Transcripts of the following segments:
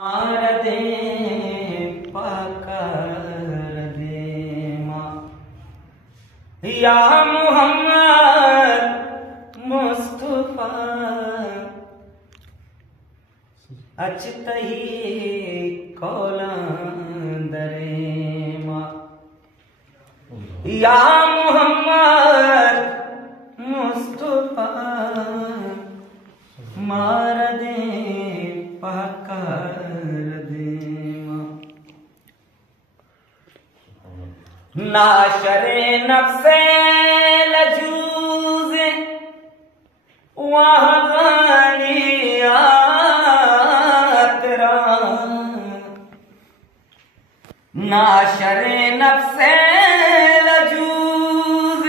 दे पकर दे माँ या मोहम्मद मुस्तफा अचतही कौलांदरे माँ या मोहम्मद मुस्तफा मार दे पकर दे माँ नाशरे नफ्से लजूज तेरा नाशरे नफ्से लजूज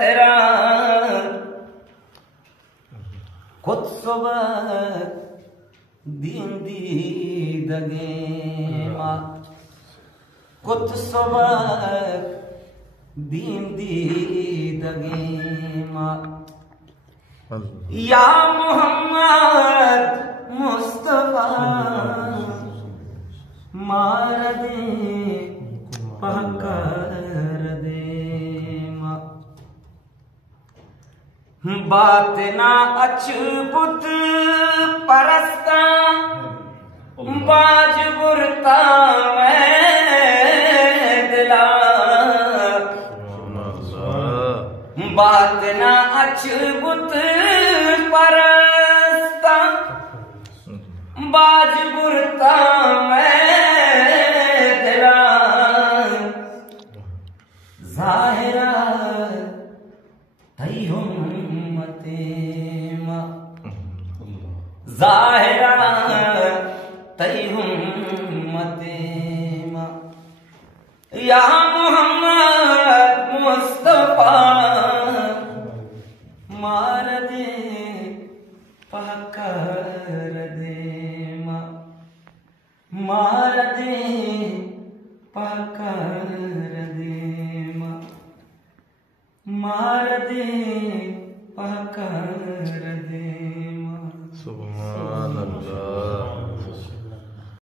तेरा खुद सुबह दिन दी दगे माँ खुद सुबह दिन दी दगे माँ या मोहम्मद मुस्तफा मार दे पकर दे माँ बात ना अछबुत परस्ता बाज बुरता मैं दिला बात ना अछबुत परस्ता बाज बुरता मैं दिला जाहिरा तई उम्मते माँ जाहिरा तई उम्मते माँ या मोहम्मद मुस्तफा मार दे पकर दे माँ मार दे पकर दे माँ मार दे पकर दे माँ सुभान अल्लाह।